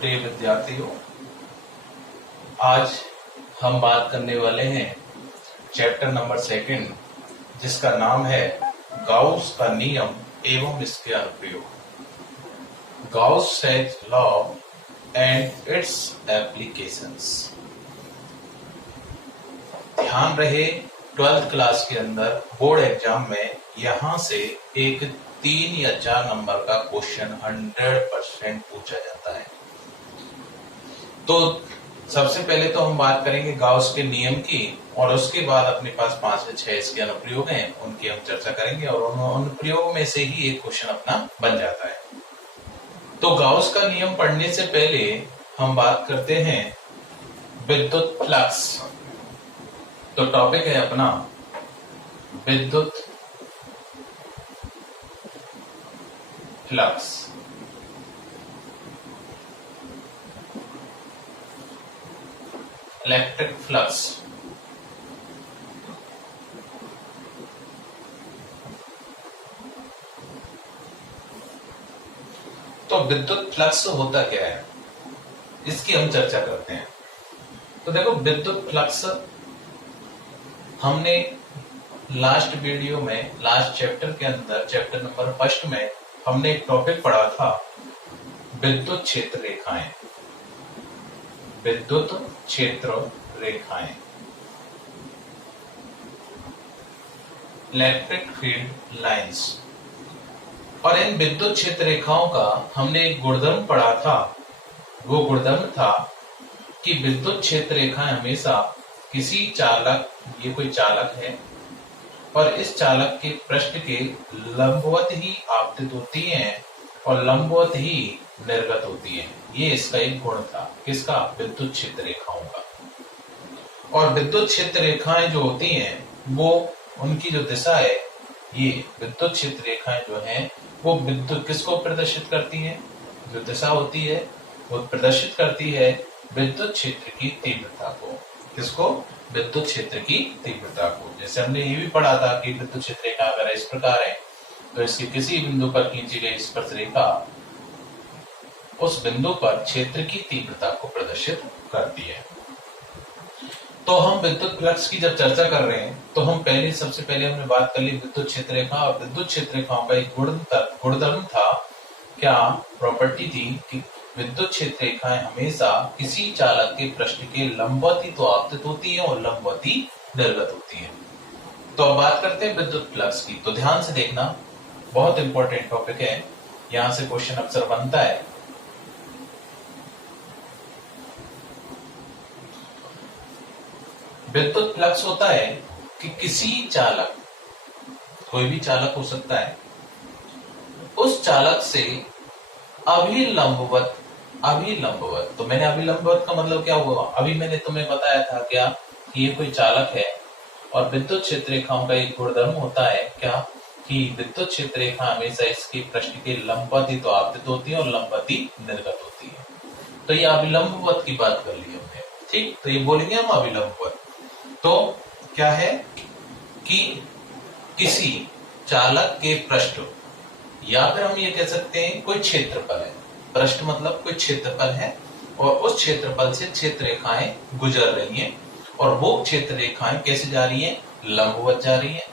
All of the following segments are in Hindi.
प्रिय विद्यार्थियों, आज हम बात करने वाले हैं चैप्टर नंबर 2 जिसका नाम है गाउस का नियम एवं इसके अनुप्रयोग। Gauss law and it's applications. ध्यान रहे 12th क्लास के अंदर बोर्ड एग्जाम में यहां से एक 3 या 4 नंबर का क्वेश्चन 100% पूछा जाता है। तो सबसे पहले तो हम बात करेंगे गाउस के नियम की और उसके बाद अपने पास 5 से 6 इसके अनुप्रयोग हैं, उनकी हम चर्चा करेंगे और उन अनुप्रयोगों में से ही एक क्वेश्चन अपना बन जाता है। तो गाउस का नियम पढ़ने से पहले हम बात करते हैं विद्युत फ्लक्स। तो टॉपिक है अपना विद्युत फ्लक्स। Electric flux. तो विद्युत फ्लक्स होता क्या है, इसकी हम चर्चा करते हैं। तो देखो, विद्युत फ्लक्स हमने लास्ट वीडियो में, लास्ट चैप्टर के अंदर, चैप्टर नंबर 1 में हमने एक टॉपिक पढ़ा था विद्युत क्षेत्र रेखाएं। विद्युत क्षेत्र रेखाएं, इलेक्ट्रिक फील्ड लाइंस। और इन विद्युत क्षेत्र रेखाओं का हमने एक गुणधर्म पढ़ा था। वो गुणधर्म था कि विद्युत क्षेत्र रेखाएं हमेशा किसी चालक, ये कोई चालक है और इस चालक के पृष्ठ के लंबवत ही आपतित होती हैं और लंबवत ही निर्गत होती हैं। ये इसका एक गुण था, किसका? विद्युत क्षेत्र रेखाओं का। और विद्युत क्षेत्र रेखाएं जो होती हैं वो, उनकी जो दिशा है, ये विद्युत क्षेत्र रेखाएं जो हैं वो विद्युत किसको प्रदर्शित करती हैं? जो दिशा होती है वो प्रदर्शित करती है विद्युत क्षेत्र की तीव्रता को। किसको? विद्युत क्षेत्र की तीव्रता को। जैसे हमने ये भी पढ़ा था कि विद्युत क्षेत्र रेखा अगर इस प्रकार है तो इसके किसी बिंदु पर खींची गई स्पर्श रेखा उस बिंदु पर क्षेत्र की तीव्रता को प्रदर्शित करती है। तो हम विद्युत फ्लक्स की जब चर्चा कर रहे हैं तो हम सबसे पहले हमने बात कर ली विद्युत क्षेत्र रेखा। और विद्युत क्षेत्र रेखाओं का एक गुणधर्म था, क्या प्रॉपर्टी थी कि विद्युत क्षेत्र रेखाएं हमेशा किसी चालक के पृष्ठ के लंबवत ही तो आपतित होती है और लंबवत ही निर्गत होती है। तो अब बात करते हैं विद्युत फ्लक्स की। तो ध्यान से देखना, बहुत इंपॉर्टेंट टॉपिक है, यहां से क्वेश्चन अक्सर बनता है। विद्युत फ्लक्स होता है कि किसी चालक, कोई भी चालक हो सकता है, उस चालक से अभिलंबवत। तो मैंने अभिलंबवत का मतलब क्या हुआ? अभी मैंने तुम्हें बताया था क्या कि ये कोई चालक है और विद्युत क्षेत्र रेखाओं का एक गुणधर्म होता है क्या कि विद्युत क्षेत्र रेखा हमेशा इसके पृष्ठ के लंबवत ही तो आपतित होती है और लंबवत ही निर्गत होती है। तो ये अभिलंबवत की बात कर ली हमने, ठीक। तो ये बोलेंगे हम अभिलंबवत। तो क्या है कि किसी चालक के पृष्ठ, या फिर हम ये कह सकते हैं कोई क्षेत्रफल है। पृष्ठ मतलब कोई क्षेत्रफल है और उस क्षेत्रफल से क्षेत्र रेखाएं गुजर रही हैं और वो क्षेत्र रेखाएं कैसे जा रही हैं? लंबवत जा रही हैं।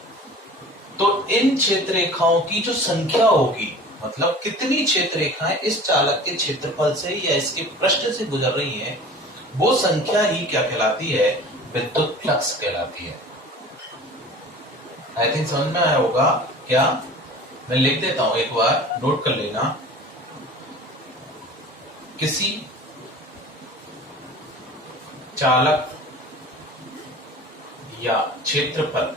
तो इन क्षेत्र रेखाओं की जो संख्या होगी, मतलब कितनी क्षेत्र रेखाएं इस चालक के क्षेत्रफल से या इसके पृष्ठ से गुजर रही हैं, वो संख्या ही क्या कहलाती है? विद्युत फ्लक्स कहलाती है। आई थिंक समझ में आया होगा क्या? मैं लिख देता हूं, एक बार नोट कर लेना। किसी चालक या क्षेत्रफल,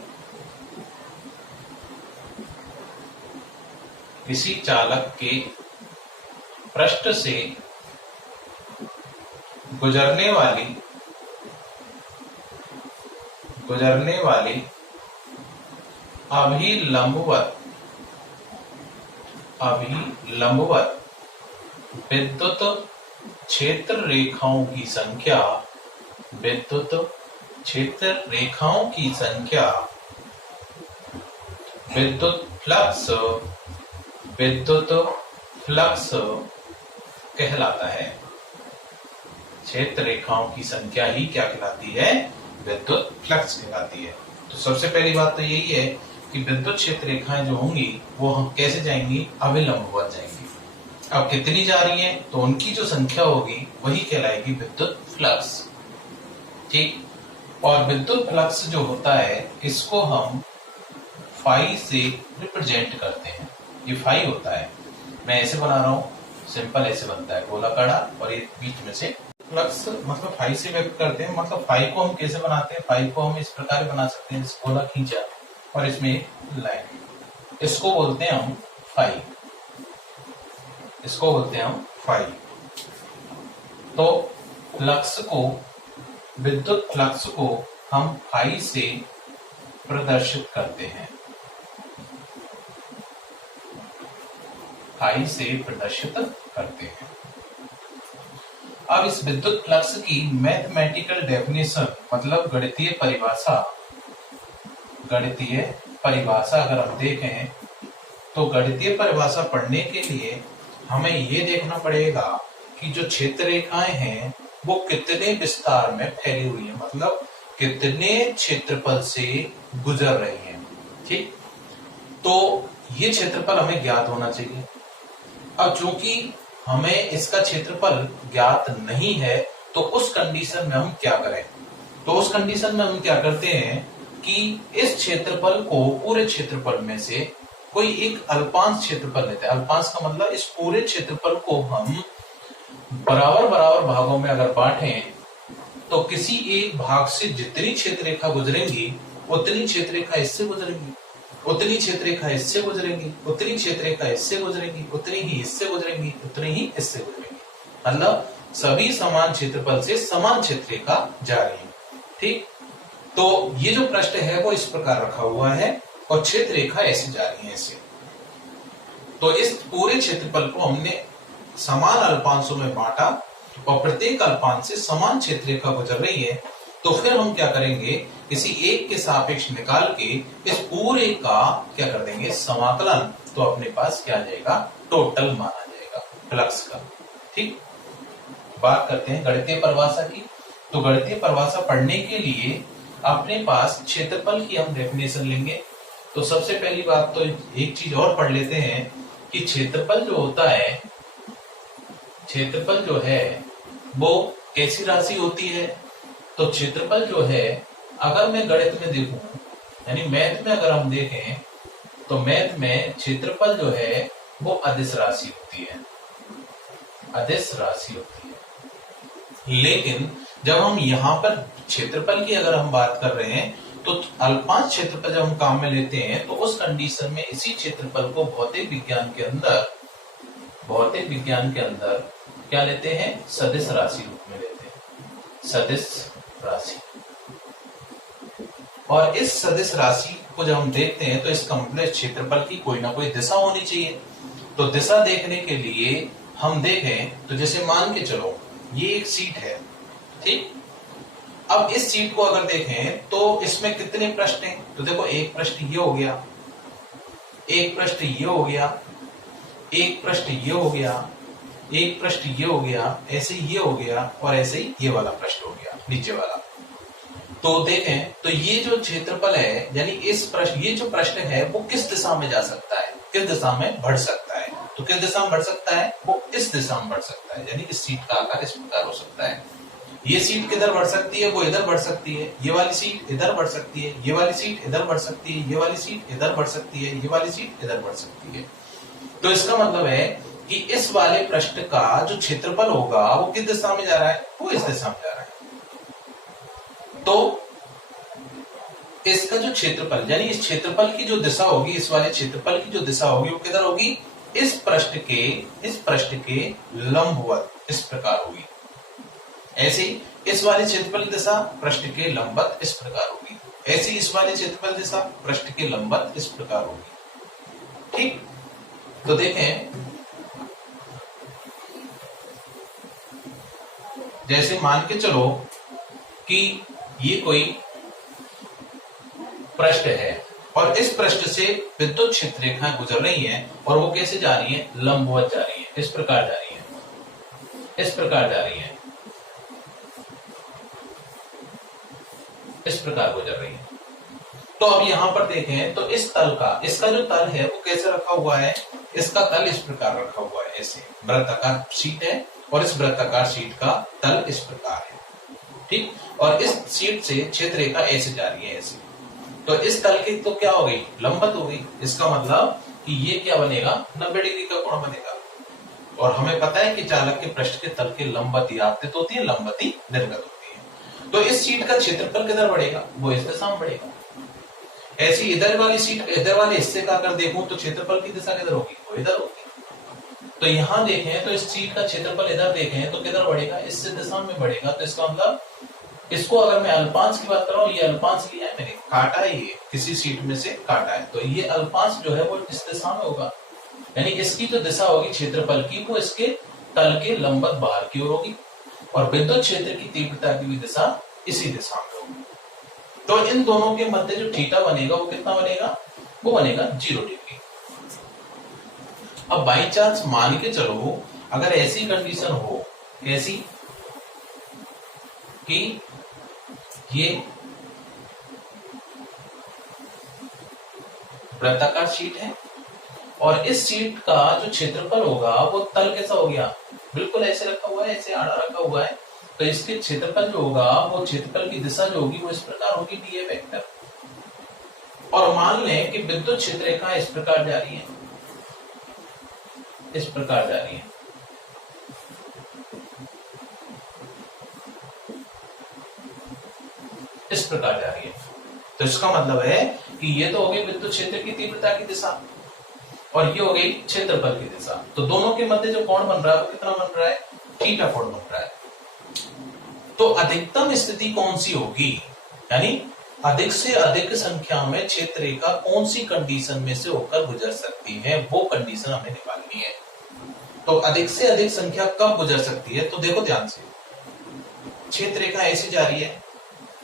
किसी चालक के पृष्ठ से गुजरने वाली अभिलंबवत विद्युत क्षेत्र रेखाओं की संख्या, विद्युत क्षेत्र रेखाओं की संख्या विद्युत फ्लक्स कहलाता है। क्षेत्र रेखाओं की संख्या ही क्या कहलाती है? विद्युत फ्लक्स कहलाती है। तो सबसे पहली बात तो यही है कि विद्युत क्षेत्र रेखाएं जो होंगी वो हम कैसे जाएंगी? अविलंबवत जाएंगी। अब कितनी जा रही हैं? तो उनकी जो संख्या होगी वही कहलाएगी विद्युत फ्लक्स। ठीक। और विद्युत फ्लक्स जो होता है इसको हम फाई से रिप्रेजेंट करते हैं। ये फाई होता है, मैं ऐसे बना रहा हूं, सिंपल ऐसे बनता है गोलाकार, और ये बीच में से फ्लक्स मतलब फाई से व्यक्त करते हैं। मतलब फाई को हम कैसे बनाते हैं? फाई को हम इस प्रकार बना सकते हैं, गोला खींचा और इसमें लाइन, इसको बोलते हैं हम फाई, इसको बोलते हैं हम फाई। तो फ्लक्स को, विद्युत फ्लक्स को हम फाई से प्रदर्शित करते हैं, फाई से प्रदर्शित करते हैं। अब इस विद्युत फ्लक्स की मैथमेटिकल डेफिनेशन मतलब गणितीय परिभाषा, गणितीय परिभाषा अगर हम देखें तो गणितीय परिभाषा पढ़ने के लिए हमें ये देखना पड़ेगा कि जो क्षेत्र रेखाएं हैं वो कितने विस्तार में फैली हुई है, मतलब कितने क्षेत्रफल से गुजर रही है। ठीक। तो ये क्षेत्रफल हमें ज्ञात होना चाहिए। अब चूंकि हमें इसका क्षेत्रफल ज्ञात नहीं है तो उस कंडीशन में हम क्या करें? तो उस कंडीशन में हम क्या करते हैं कि इस क्षेत्रफल को, पूरे क्षेत्रफल में से कोई एक अल्पांश क्षेत्रफल लेते हैं। अल्पांश का मतलब इस पूरे क्षेत्रफल को हम बराबर बराबर भागों में अगर बांटें तो किसी एक भाग से जितनी क्षेत्र रेखा गुजरेंगी उतनी क्षेत्र रेखा इससे गुजरेंगी, उतनी क्षेत्र रेखा इससे गुजरेंगी, उतनी क्षेत्र रेखा इससे गुजरेंगी, उतनी ही इससे गुजरेंगी, उतनी ही इससे गुजरेंगी। मतलब सभी समान क्षेत्रफल से समान क्षेत्र रेखा जा रही है। ठीक। तो ये जो पृष्ठ है वो इस प्रकार रखा हुआ है और क्षेत्र रेखा ऐसे जा रही है ऐसे। तो इस पूरे क्षेत्रफल को हमने समान अल्पांशों में बांटा और प्रत्येक अल्पांश से समान क्षेत्र रेखा गुजर रही है। तो फिर हम क्या करेंगे? किसी एक के सापेक्ष निकाल के इस पूरे का क्या कर देंगे? समाकलन। तो अपने पास क्या आ जाएगा? टोटल मान आ जाएगा फ्लक्स का। ठीक। बात करते हैं गणितीय परिभाषा की। तो गणितीय परिभाषा पढ़ने के लिए अपने पास क्षेत्रफल की हम डेफिनेशन लेंगे। तो सबसे पहली बात तो एक चीज और पढ़ लेते हैं कि क्षेत्रफल जो होता है, क्षेत्रफल जो है वो कैसी राशि होती है? तो क्षेत्रफल जो है, अगर मैं गणित में देखूं यानी मैथ में अगर हम देखें तो मैथ में क्षेत्रफल जो है वो अदिश राशि होती है, अदिश राशि होती है। लेकिन जब हम यहाँ पर क्षेत्रफल की अगर हम बात कर रहे हैं तो अल्पांश क्षेत्रफल जब हम काम में लेते हैं तो उस कंडीशन में इसी क्षेत्रफल को भौतिक विज्ञान के अंदर क्या लेते हैं? सदिश राशि रूप में लेते हैं, सदिश राशि। और इस सदिश राशि को जब हम देखते हैं तो इसका मतलब क्षेत्रफल की कोई ना कोई दिशा होनी चाहिए। तो दिशा देखने के लिए हम देखें तो जैसे मान के चलो ये एक सीट है। ठीक। अब इस सीट को अगर देखें तो इसमें कितने पृष्ठ हैं? तो देखो एक पृष्ठ ये हो गया, एक पृष्ठ ये हो गया, एक पृष्ठ ये हो गया, एक पृष्ठ ये हो गया, ऐसे ये हो गया और ऐसे ही ये वाला पृष्ठ हो गया नीचे वाला। तो देखें तो ये जो क्षेत्रफल है यानी इस पृष्ठ, ये जो पृष्ठ है वो किस दिशा में जा सकता है? किस दिशा में बढ़ सकता है? तो किस दिशा में बढ़ सकता है? वो इस दिशा में बढ़ सकता है। यानी इस सीट का आकार इस प्रकार हो सकता है। ये सीट किधर बढ़ सकती है? वो इधर बढ़ सकती है। ये वाली सीट इधर बढ़ सकती है, ये वाली सीट इधर बढ़ सकती है, ये वाली सीट इधर बढ़ सकती है, ये वाली सीट इधर बढ़ सकती है। तो इसका मतलब है कि इस वाले पृष्ठ का जो क्षेत्रफल होगा वो किस दिशा में जा रहा है? वो इस दिशा में जा रहा है। तो इसका जो क्षेत्रफल यानी इस क्षेत्रफल की जो दिशा होगी, इस वाले क्षेत्रफल की जो दिशा होगी वो किधर होगी? इस पृष्ठ के लंबवत इस प्रकार होगी। ऐसे ही इस वाले क्षेत्रफल की दिशा पृष्ठ के लंबवत इस प्रकार होगी। ऐसे इस वाले क्षेत्रफल दिशा पृष्ठ के लंबवत इस प्रकार होगी। ठीक। तो देखें जैसे मान के चलो कि ये कोई पृष्ठ है और इस पृष्ठ से विद्युत क्षेत्र रेखाएं गुजर रही हैं और वो कैसे जा रही हैं? लंबवत जा रही हैं, इस प्रकार जा रही हैं, इस प्रकार जा रही हैं। इस प्रकार गुजर रही है। तो अब यहां पर देखें तो इस तल का, इसका जो तल है वो कैसे रखा हुआ है, इसका तल इस प्रकार रखा हुआ है, ऐसे वृत्ताकार शीट है और इस वृत्ताकार शीट का तल इस प्रकार है, ठीक। और इस शीट से क्षेत्र रेखा ऐसे जा रही है, ऐसे। तो इस तल की तो क्या हो गई, लंबवत हो गई। इसका मतलब कि ये क्या बनेगा, 90 डिग्री का कोण बनेगा। और हमें पता है कि चालक के पृष्ठ के तल के लंबवत आपतित होती है, लंबवती निर्गत होती है। तो इस शीट का क्षेत्रफल किधर बढ़ेगा, वो इस दिशा में बढ़ेगा। ऐसी इधर वाली शीट, इधर वाले हिस्से का अगर देखूं तो क्षेत्रफल की दिशा किधर होगी, वो इधर होगी। तो यहां देखें तो इस शीट का क्षेत्रफल इधर देखें तो किधर बढ़ेगा, इस दिशा में बढ़ेगा। तो इसका मतलब इसको अगर मैं अल्पांश की बात कर रहा हूं, ये अल्पांश लिया है मैंने, काटा है, ये किसी शीट में से काटा है, तो ये अल्पांश जो है वो इस दिशा में होगा। यानी इसकी जो दिशा होगी क्षेत्रफल की, वो इसके तल के लंबवत बाहर की ओर होगी। और विद्युत क्षेत्र की तीव्रता की भी दिशा इसी दिशा में होगी। तो इन दोनों के मध्य जो थीटा बनेगा वो कितना बनेगा, वो बनेगा 0 डिग्री। अब बाई चांस मान के चलो अगर ऐसी कंडीशन हो, ऐसी कि ये वृत्ताकार शीट है और इस शीट का जो क्षेत्रफल होगा वो तल कैसा हो गया, बिल्कुल ऐसे रखा हुआ है, ऐसे आड़ा रखा हुआ है। तो इसके क्षेत्रफल जो होगा वो क्षेत्रफल की दिशा जो होगी वो इस प्रकार होगी, डीए वेक्टर। और मान लें कि विद्युत क्षेत्र रेखा इस प्रकार जा रही है, इस प्रकार जा रही है। इस प्रकार जा रही है। तो इसका मतलब है कि ये तो हो गई विद्युत क्षेत्र की तीव्रता की दिशा और ये हो गई क्षेत्रफल की दिशा। तो दोनों के मध्य जो कोण बन रहा है वो कितना बन रहा है, थीटा कोण बन रहा है। तो अधिकतम स्थिति कौन सी होगी, यानी अधिक से अधिक संख्या में क्षेत्र रेखा कौन सी कंडीशन में से होकर गुजर सकती है, वो कंडीशन हमें निकालनी है। तो अधिक से अधिक संख्या कब गुजर सकती है, तो देखो ध्यान से, क्षेत्र रेखा ऐसे जा रही है,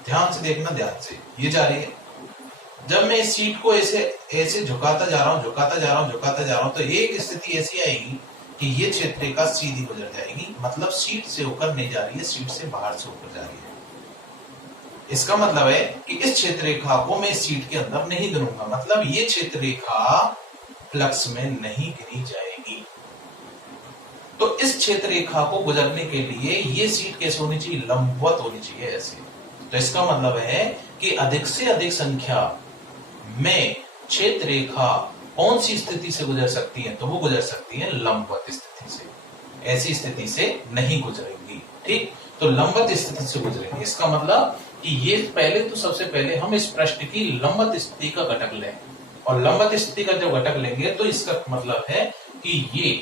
ध्यान से देखना, ध्यान से, ये जा रही है। जब मैं इस शीट को ऐसे ऐसे झुकाता जा रहा हूं, झुकाता जा रहा हूं, झुकाता जा रहा हूं, तो एक स्थिति ऐसी आएगी कि ये क्षेत्र रेखा सीधी गुजर जाएगी, मतलब शीट से होकर नहीं जा रही है, शीट से बाहर से होकर जा रही है। इसका मतलब है कि इस क्षेत्र रेखा को मैं शीट के अंदर नहीं गिनूंगा, मतलब ये क्षेत्र रेखा फ्लक्स में नहीं गिनी जाएगी। तो इस क्षेत्र रेखा को गुजरने के लिए ये शीट कैसे होनी चाहिए, लंबवत होनी चाहिए, ऐसे। तो इसका मतलब है कि अधिक से अधिक संख्या में क्षेत्र रेखा कौन सी स्थिति से गुजर सकती है, तो वो गुजर सकती है लंबवत स्थिति से, ऐसी स्थिति से नहीं गुजरेंगी, ठीक। तो लंबवत स्थिति से गुजरेंगे। इसका मतलब कि ये पहले तो सबसे पहले हम इस प्रश्न की लंबवत स्थिति का घटक लें, और लंबवत स्थिति का जब घटक लेंगे तो इसका मतलब है कि ये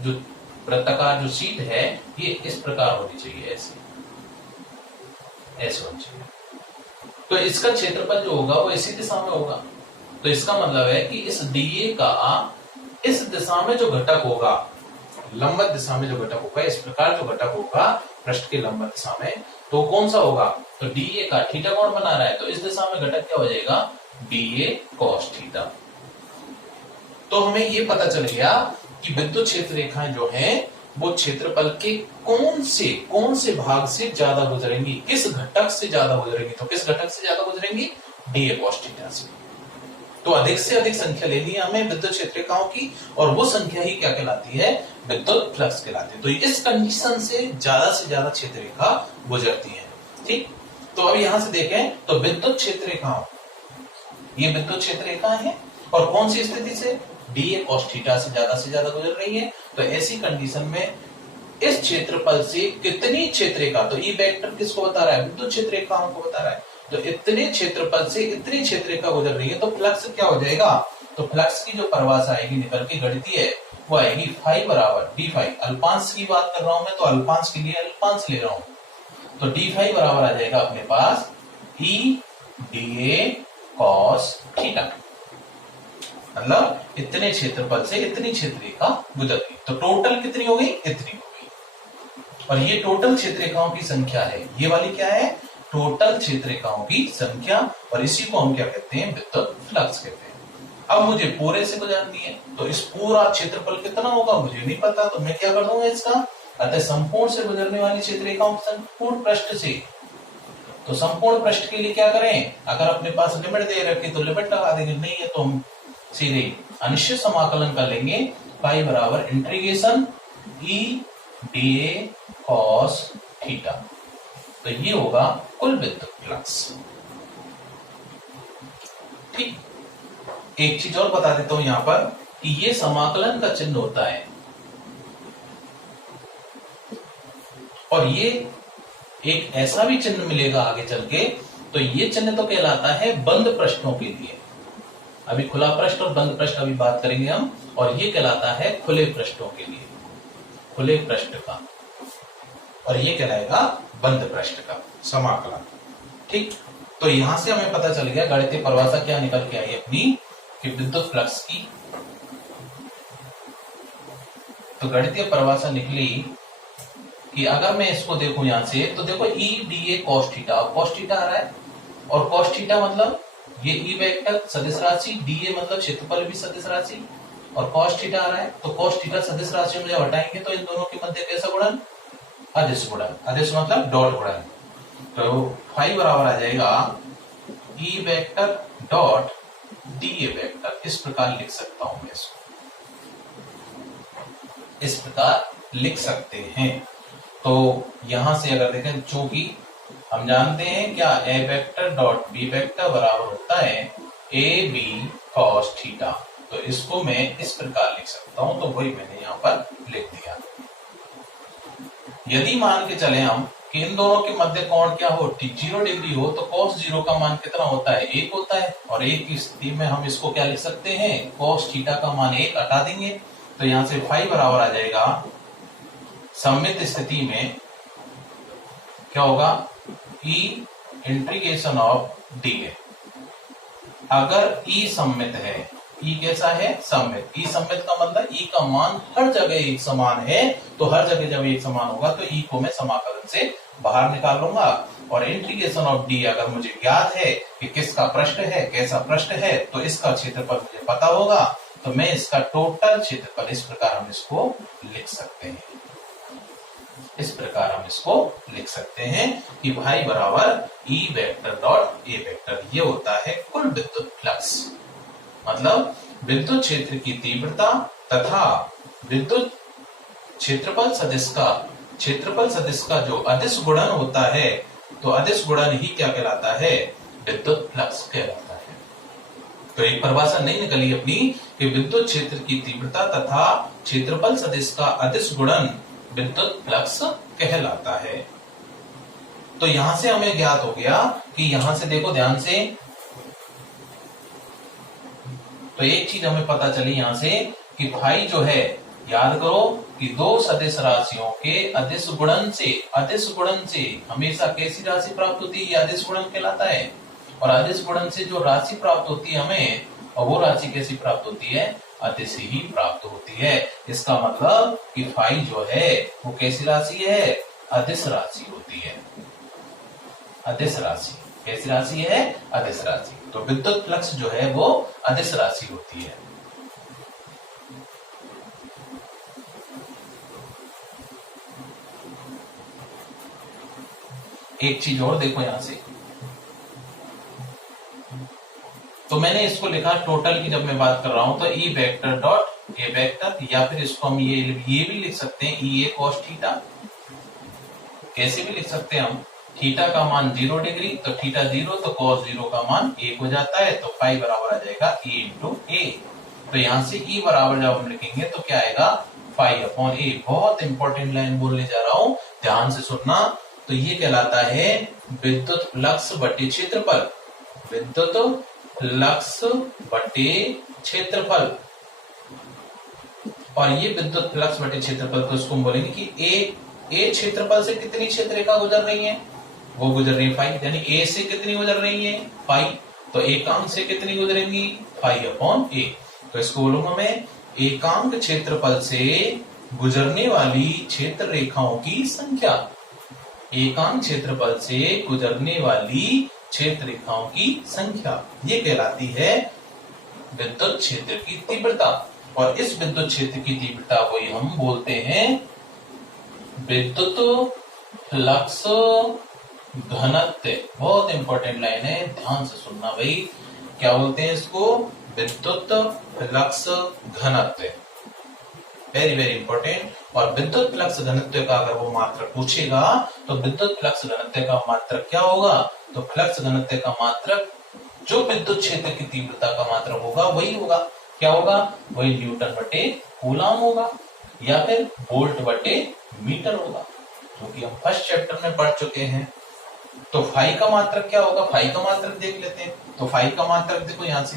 जो वृत्ताकार जो शीट है ये इस प्रकार होनी चाहिए, ऐसे ऐसे होनी चाहिए। तो इसका क्षेत्रफल जो होगा वो इसी दिशा में होगा। तो इसका मतलब है कि इस डीए का इस दिशा में जो घटक होगा, लंबवत दिशा में जो घटक होगा, इस प्रकार जो घटक होगा पृष्ठ के लंबवत दिशा में, तो कौन सा होगा, तो डीए का थीटा कोण बना रहा है, तो इस दिशा में घटक क्या हो जाएगा, डीए कॉस थीटा। तो हमें ये पता चल गया कि विद्युत क्षेत्र रेखाएं जो हैं वो क्षेत्रफल के कौन से भाग से ज्यादा गुजरेंगी, किस घटक से ज्यादा गुजरेंगी, तो किस घटक से ज्यादा गुजरेंगी, डीए कॉस थीटा से। तो अधिक से अधिक संख्या लेनी है हमें विद्युत क्षेत्र रेखाओं की, और वो संख्या ही क्या कहलाती है, विद्युत फ्लक्स कहलाती है। तो इस कंडीशन से ज्यादा क्षेत्र रेखा गुजरती है, ठीक। तो अब यहां से देखें तो विद्युत क्षेत्र रेखाओं, ये विद्युत क्षेत्र रेखा है और कौन सी स्थिति से, डीए कॉस थीटा से ज्यादा गुजर रही है। तो ऐसी कंडीशन में इस क्षेत्रफल से कितनी क्षेत्र रेखा, तो ई वेक्टर किसको बता रहा है, विद्युत क्षेत्र रेखाओं को बता रहा है, तो इतने क्षेत्रफल से इतनी क्षेत्र रेखा गुजर रही है, तो फ्लक्स क्या हो जाएगा, तो फ्लक्स की जो परिभाषा आएगी निकल के गणितीय है वो आएगी फाई बराबर डी फाई, अल्पांश की बात कर रहा हूं मैं, तो अल्पांश के लिए अल्पांश ले रहा हूं, तो डी फाई बराबर आ जाएगा अपने पास ई डीए कॉस थीटा, मतलब इतने क्षेत्रफल से इतनी क्षेत्र रेखा गुजर गई। तो टोटल कितनी हो गई, इतनी हो गई। और ये टोटल क्षेत्र रेखाओं की संख्या है, ये वाली क्या है, टोटल क्षेत्र रेखाओं की संख्या, और इसी को हम क्या कहते हैं, विद्युत फ्लक्स कहते हैं। अब मुझे पूरे से गुजरनी है, तो इस पूरा क्षेत्रफल कितना होगा मुझे नहीं पता, तो मैं क्या कर दूंगा इसका, अतः संपूर्ण से गुजरने वाली क्षेत्र रेखाओं की संपूर्ण पृष्ठ से, तो संपूर्ण पृष्ठ के लिए क्या करें, अगर अपने पास लिमिट दे रखी तो लिमिट लगा देंगे, नहीं है तो हम सीधे अनिश्चित समाकलन कर लेंगे। पाई बराबर इंटीग्रेशन ई डीए कॉस थीटा। तो ये होगा कुल विद्युत फ्लक्स। ठीक, एक चीज और बता देता हूं यहां पर कि ये समाकलन का चिन्ह होता है और ये एक ऐसा भी चिन्ह मिलेगा आगे चल के, तो ये चिन्ह तो कहलाता है बंद पृष्ठों के लिए। अभी खुला पृष्ठ और बंद पृष्ठ अभी बात करेंगे हम, और ये कहलाता है खुले पृष्ठों के लिए, खुले पृष्ठ का, और ये कहलाएगा बंद पृष्ठ का समाकलन। ठीक, तो यहां से हमें पता चल गया गणितीय परिभाषा क्या निकल के आई अपनी कि विद्युत फ्लक्स की। तो गणितीय परिभाषा निकली कि अगर मैं इसको देखूं यहां से, तो देखो E D A cos theta, cos theta आ रहा है, और कॉस थीटा मतलब ये ई वेक्टर सदिश राशि, डी ए मतलब क्षेत्रफल भी सदिश राशि, और कॉस थीटा आ रहा है, तो कॉस थीटा सदिश राशि में जब हटाएंगे तो इन दोनों के मध्य कैसा गुणन, अदिश गुणन, अदिश मतलब डॉट गुणन। तो फाई बराबर आ जाएगा E vector dot D A vector. इस प्रकार लिख सकता हूं मैं इसको, इस प्रकार लिख सकते हैं। तो यहां से अगर देखें, चूंकि हम जानते हैं क्या, ए वेक्टर डॉट बी वेक्टर बराबर होता है ए बी कॉस थीटा, तो इसको मैं इस प्रकार लिख सकता हूं। तो वही मैंने यहां पर लिख दिया। यदि मान के चले हम कि इन दोनों के मध्य कोण क्या हो, 0 डिग्री हो, तो cos 0 का मान कितना होता है, 1 होता है, और 1 की स्थिति में हम इसको क्या लिख सकते हैं, cos थीटा का मान 1 हटा देंगे, तो यहां से फाई बराबर आ जाएगा, सममित स्थिति में क्या होगा, ई इंटीग्रेशन ऑफ डी ए। अगर ई सममित है, ई कैसा है, सममित, ई सममित का मतलब ई का मान हर जगह एक समान है, तो हर जगह जब एक समान होगा तो ई को मैं समाकलन से बाहर निकाल लूंगा, और इंटीग्रेशन ऑफ डी अगर मुझे ज्ञात है कि किसका पृष्ठ है, कैसा पृष्ठ है, तो इसका क्षेत्रफल मुझे पता होगा, तो मैं इसका टोटल क्षेत्रफल, इस प्रकार हम इसको लिख सकते हैं, इस प्रकार हम इसको लिख सकते हैं कि भाई बराबर E vector dot A vector, ये होता है कुल विद्युत फ्लक्स। मतलब विद्युत क्षेत्र की तीव्रता तथा विद्युत क्षेत्रफल सदिश का जो अदिश गुणन होता है, तो अदिश गुणन ही क्या कहलाता है, विद्युत फ्लक्स कहलाता है। तो एक परिभाषा नहीं निकली अपनी कि विद्युत क्षेत्र की तीव्रता तथा क्षेत्रफल सदिश का अदिश गुणन विद्युत फ्लक्स कहलाता है। तो यहां से हमें ज्ञात हो गया कि यहां से देखो ध्यान से, तो एक चीज हमें पता चली यहां से कि फाई जो है, याद करो कि दो सदिश राशियों के अदिश गुणन से हमेशा कैसी राशि प्राप्त होती है, अदिश गुणन कहलाता है, और अदिश गुणन से जो राशि प्राप्त होती है हमें, और वो राशि कैसी प्राप्त होती है, अदिश ही प्राप्त होती है। इसका मतलब कि फाई जो है वो कैसी राशि है, अदिश राशि होती है, अदिश राशि, कैसी राशि है, अदिश राशि। तो विद्युत फ्लक्स जो है वो अदिश राशि होती है। एक चीज और देखो यहां से, तो मैंने इसको लिखा टोटल की, जब मैं बात कर रहा हूं तो E vector dot A vector, या फिर इसको हम ये भी लिख सकते हैं ई ए कॉस थीटा, कैसे भी लिख सकते हैं हम। थीटा का मान 0 डिग्री, तो थीटा 0, तो cos 0 का मान 1 हो जाता है, तो फाई बराबर आ जाएगा E इंटू ए। तो यहां से E बराबर जब हम लिखेंगे तो क्या आएगा, फाई अपॉन ए। बहुत इंपॉर्टेंट लाइन बोलने जा रहा हूं, ध्यान से सुनना। तो ये कहलाता है विद्युत फ्लक्स बटे क्षेत्रफल, विद्युत फ्लक्स बटे क्षेत्रफल। और ये विद्युत फ्लक्स बटे क्षेत्रफल, तो इसको हम बोलेंगे कि ए क्षेत्रफल से कितनी क्षेत्र रेखा गुजर रही है, वो गुजर रही है फाई, यानी ए से कितनी गुजर रही है, फाई, तो एकांक से कितनी गुजरेंगी, फाई अपॉन ए। तो इसको बोलूंगा मैं एकांक क्षेत्रफल से गुजरने वाली क्षेत्र रेखाओं की संख्या, एकांक क्षेत्रफल से गुजरने वाली क्षेत्र रेखाओं की संख्या, ये कहलाती है विद्युत क्षेत्र की तीव्रता। और इस विद्युत क्षेत्र की तीव्रता को ही हम बोलते हैं विद्युत फ्लक्स घनत्व, बहुत इंपॉर्टेंट लाइन है, ध्यान से सुनना भाई। क्या बोलते हैं इसको? विद्युत फ्लक्स घनत्व, वेरी वेरी इंपॉर्टेंट। और विद्युत फ्लक्स घनत्व का अगर वो मात्रक पूछेगा तो विद्युत फ्लक्स घनत्व का मात्रक क्या होगा? तो फ्लक्स घनत्व का मात्रक जो विद्युत क्षेत्र की तीव्रता का मात्रक होगा वही होगा। क्या होगा? वही न्यूटन बटे कूलम होगा या फिर वोल्ट बटे मीटर होगा, क्योंकि हम फर्स्ट चैप्टर में पढ़ चुके हैं। तो फाई का मात्रक क्या होगा? फाई का मात्रक देख लेते हैं। तो फाई का मात्रक देखो यहां से,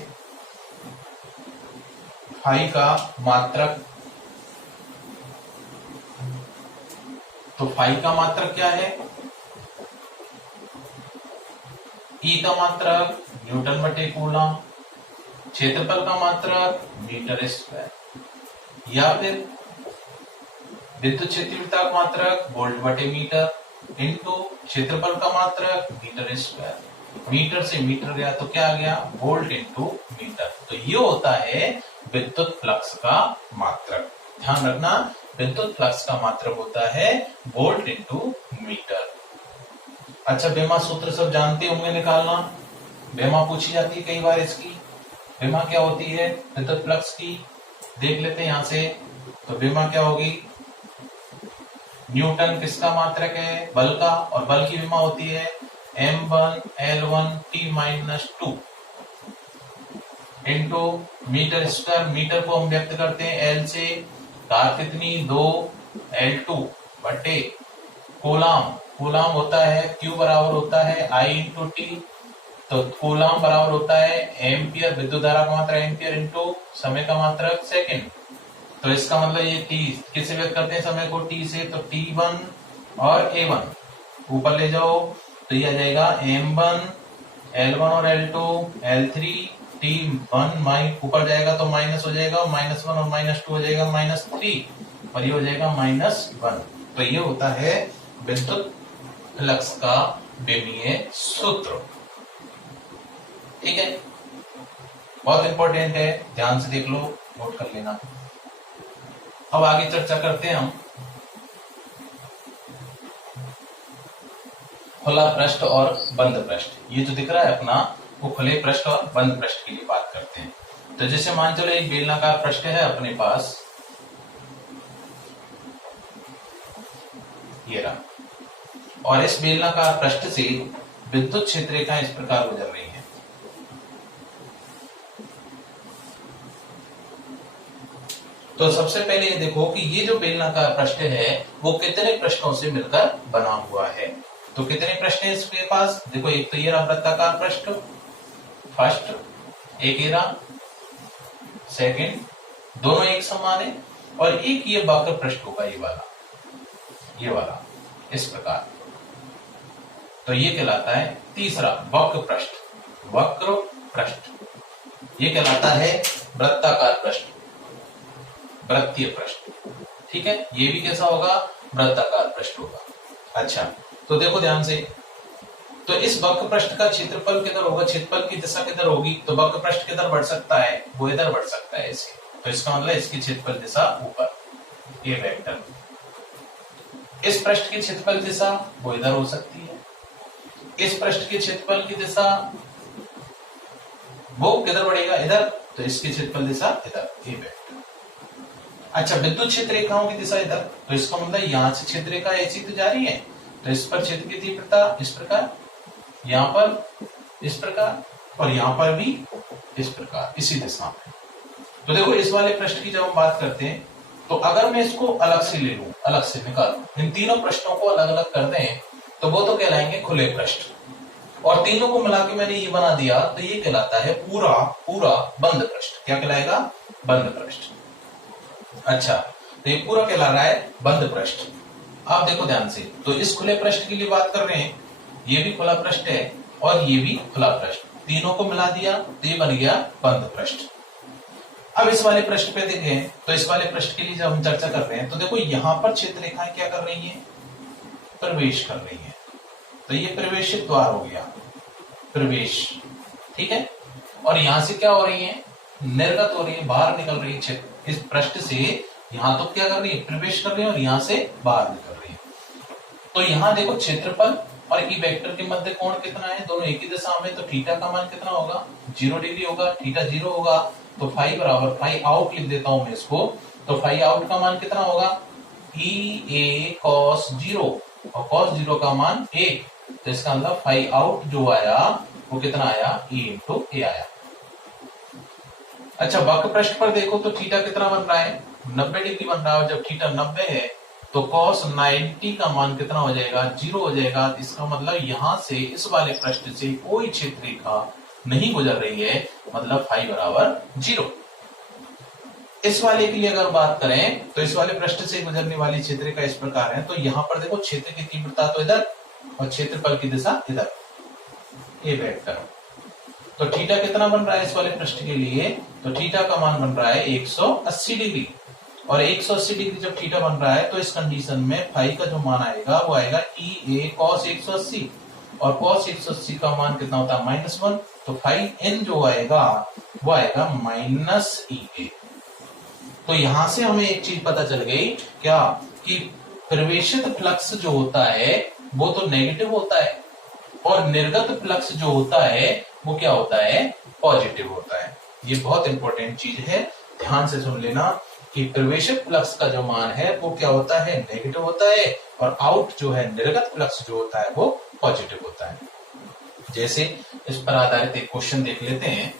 फाई का मात्रक, तो फाई का मात्रक क्या है? ई का मात्रक न्यूटन बटे कूलम, क्षेत्रफल का मात्रक मीटर स्क्वायर, या फिर विद्युत क्षेत्रफलता का मात्रक वोल्ट बटे मीटर इनटू क्षेत्रफल का मात्रक मीटर स्क्वायर। मीटर से मीटर गया तो क्या आ गया? Volt into metre. तो ये होता है विद्युत फ्लक्स का मात्रक। ध्यान रखना, विद्युत फ्लक्स का मात्रक होता है वोल्ट इनटू मीटर। अच्छा, बेमा सूत्र सब जानते होंगे निकालना, बेमा पूछी जाती है कई बार इसकी। बेमा क्या होती है? विद्युत फ्लक्स की। देख लेते हैं यहां से। तो बेमा क्या होगी? न्यूटन किसका मात्रक है? बल का, और बल की बेमा होती है m1 L1 T-2 into metre square. Metre को हम व्यक्त करते हैं L से, तार कितनी? 2 L2 बटे कूलम। कूलम होता है Q बराबर होता है I इंटू टी। तो कूलम बराबर होता है एम्पियर, विद्युत धारा का मात्रक एम्पियर इंटू समय का मात्रक सेकंड। तो इसका मतलब ये टी किससे व्यक्त करते हैं समय को? टी से। तो T1 और A1 ऊपर ले जाओ तो ये आ जाएगा M1 L1 और L2 L3 T1 ऊपर जाएगा तो माइनस हो जाएगा, -1 और -2 हो जाएगा -3, और ये हो जाएगा -1। तो ये होता है विद्युत फ्लक्स का बेमीय सूत्र। ठीक है, बहुत इंपॉर्टेंट है, ध्यान से देख लो, नोट कर लेना। अब आगे चर्चा करते हैं हम खुला पृष्ठ और बंद पृष्ठ। ये जो दिख रहा है अपना, वो खुले पृष्ठ और बंद पृष्ठ के लिए बात करते हैं। तो जैसे मान चलो एक बेलनाकार पृष्ठ है अपने पास, ये रहा, और इस बेलनाकार पृष्ठ से विद्युत क्षेत्र रेखाएं इस प्रकार गुजर रही हैं। तो सबसे पहले ये देखो कि ये जो बेलनाकार पृष्ठ है वो कितने पृष्ठों से मिलकर बना हुआ है। तो कितने पृष्ठ है इसके पास? देखो, एक तो ये रहा वृत्ताकार पृष्ठ, फर्स्ट, एक ये रहा सेकंड, दोनों एक समान है, और एक ये वक्र पृष्ठ होगा, ये वाला इस प्रकार। तो ये कहलाता है तीसरा वक्र पृष्ठ, वक्र पृष्ठ। ये कहलाता है वृत्ताकार पृष्ठ, वृत्तीय पृष्ठ। ठीक है, ये भी कैसा होगा? वृत्ताकार पृष्ठ होगा। अच्छा, तो देखो ध्यान से, तो इस वक्र पृष्ठ का क्षेत्रफल किधर होगा? क्षेत्रफल की दिशा किधर होगी? तो वक्र पृष्ठ किधर बढ़ सकता है? वो इधर बढ़ सकता है इसके। तो इसका मतलब इसकी क्षेत्रफल दिशा ऊपर, ये वेक्टर। इस पृष्ठ की क्षेत्रफल दिशा वो इधर हो सकती है। इस पृष्ठ की क्षेत्रफल की दिशा वो किधर बढ़ेगा? इधर। तो इसकी क्षेत्रफल दिशा इधर, ये वेक्टर। अच्छा, विद्युत क्षेत्र रेखाओं की दिशा इधर, तो इसका मतलब यहां से क्षेत्र रेखा ऐसी तो जा रही है, तो इस पर क्षेत्र की तीव्रता इस प्रकार, यहां पर इस प्रकार, और यहां पर भी इस प्रकार, इसी दिशा में। तो देखो, इस वाले पृष्ठ की जब हम बात करते हैं, तो अगर मैं इसको अलग से ले लूं, अलग से निकालूं, इन तीनों पृष्ठों को अलग अलग कर दें, तो वो तो कहलाएंगे खुले पृष्ठ, और तीनों को मिला के मैंने ये बना दिया, तो ये कहलाता है पूरा पूरा बंद पृष्ठ। क्या कहलाएगा? बंद पृष्ठ। अच्छा, तो ये पूरा कहला रहा है बंद पृष्ठ। आप देखो ध्यान से, तो इस खुले पृष्ठ की लिए बात कर रहे हैं, ये भी खुला पृष्ठ है और ये भी खुला पृष्ठ, तीनों को मिला दिया तो ये बन गया बंद पृष्ठ। अब इस वाले पृष्ठ पे देखें, तो इस वाले पृष्ठ के लिए जब हम चर्चा कर रहे हैं, तो देखो यहां पर क्षेत्र रेखाएं क्या कर रही हैं? प्रवेश कर रही हैं। तो ये प्रवेशित द्वार हो गया, प्रवेश। ठीक है, और यहां से क्या हो रही है? निर्गत हो रही है, बाहर निकल रही है। इस पृष्ठ से यहां तो क्या कर रही है? प्रवेश कर रही है, और यहां से बाहर निकल रही है। तो यहां देखो क्षेत्रफल और ई वेक्टर के मध्य कोण कितना है, दोनों एक ही दिशा में, तो थीटा का मान कितना होगा, 0 डिग्री होगा, थीटा 0 होगा, तो फाई बराबर, फाई आउट लिख देता हूं मैं इसको, तो फाई आउट का मान कितना होगा, ई ए कॉस 0, और कॉस 0 का मान 1, तो इसका मतलब फाई आउट जो आया वो कितना आया, ई इंटू ए आया। अच्छा, वक्र पृष्ठ पर देखो तो थीटा कितना बन रहा है, 90 डिग्री बन रहा है, जब थीटा 90 है तो cos 90 का मान कितना हो जाएगा, 0 हो जाएगा। इसका मतलब यहां से इस वाले पृष्ठ से कोई क्षेत्र रेखा नहीं गुजर रही है, मतलब फाई बराबर 0। इस वाले के लिए अगर बात करें तो इस वाले पृष्ठ से गुजरने वाली क्षेत्र रेखा इस प्रकार है, तो यहां पर देखो क्षेत्र की तीव्रता तो इधर और क्षेत्रफल की दिशा इधर, ये वेक्टर। तो थीटा कितना बन रहा है इस वाले पृष्ठ के लिए, तो थीटा का मान बन रहा है 180 डिग्री, और 180 डिग्री जब थीटा बन रहा है तो इस कंडीशन में फाई का जो मान आएगा वो आएगा ई ए कॉस 180, और कॉस 180 का मान कितना होता है, -1, तो फाई एन जो आएगा वो आएगा -ई ए। तो यहां से हमें एक चीज पता चल गई क्या, कि प्रवेशित फ्लक्स जो होता है वो तो नेगेटिव होता है, और निर्गत फ्लक्स जो होता है वो क्या होता है, पॉजिटिव होता है। ये बहुत इंपॉर्टेंट चीज है, ध्यान से सुन लेना कि प्रवेशित फ्लक्स का जो मान है वो क्या होता है, नेगेटिव होता है, और आउट जो है निर्गत फ्लक्स जो होता है वो पॉजिटिव होता है। जैसे इस पर आधारित एक क्वेश्चन देख लेते हैं।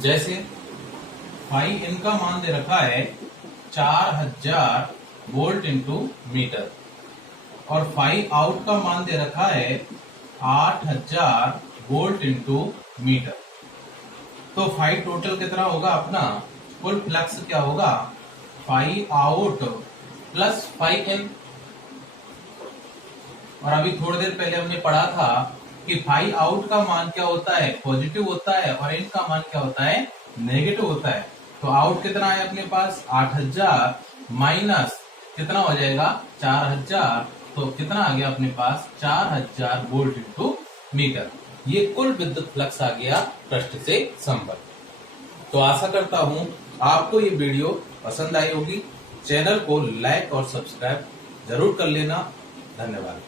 जैसे फाई इन का मान दे रखा है 4000 वोल्ट इंटू मीटर, और फाई आउट का मान दे रखा है 8000 वोल्ट इंटू मीटर। तो फाई टोटल कितना होगा अपना, कुल फ्लक्स क्या होगा, फाई आउट प्लस फाई इन। और अभी थोड़ी देर पहले हमने पढ़ा था कि फाई आउट का मान क्या होता है, पॉजिटिव होता है, और इन का मान क्या होता है, नेगेटिव होता है। तो आउट कितना है अपने पास 8000 माइनस कितना हो जाएगा 4000, तो कितना आ गया अपने पास 4000 वोल्ट इंटू मीटर। ये कुल विद्युत फ्लक्स आ गया पृष्ठ से संबंध। तो आशा करता हूं आपको ये वीडियो पसंद आई होगी। चैनल को लाइक और सब्सक्राइब जरूर कर लेना। धन्यवाद।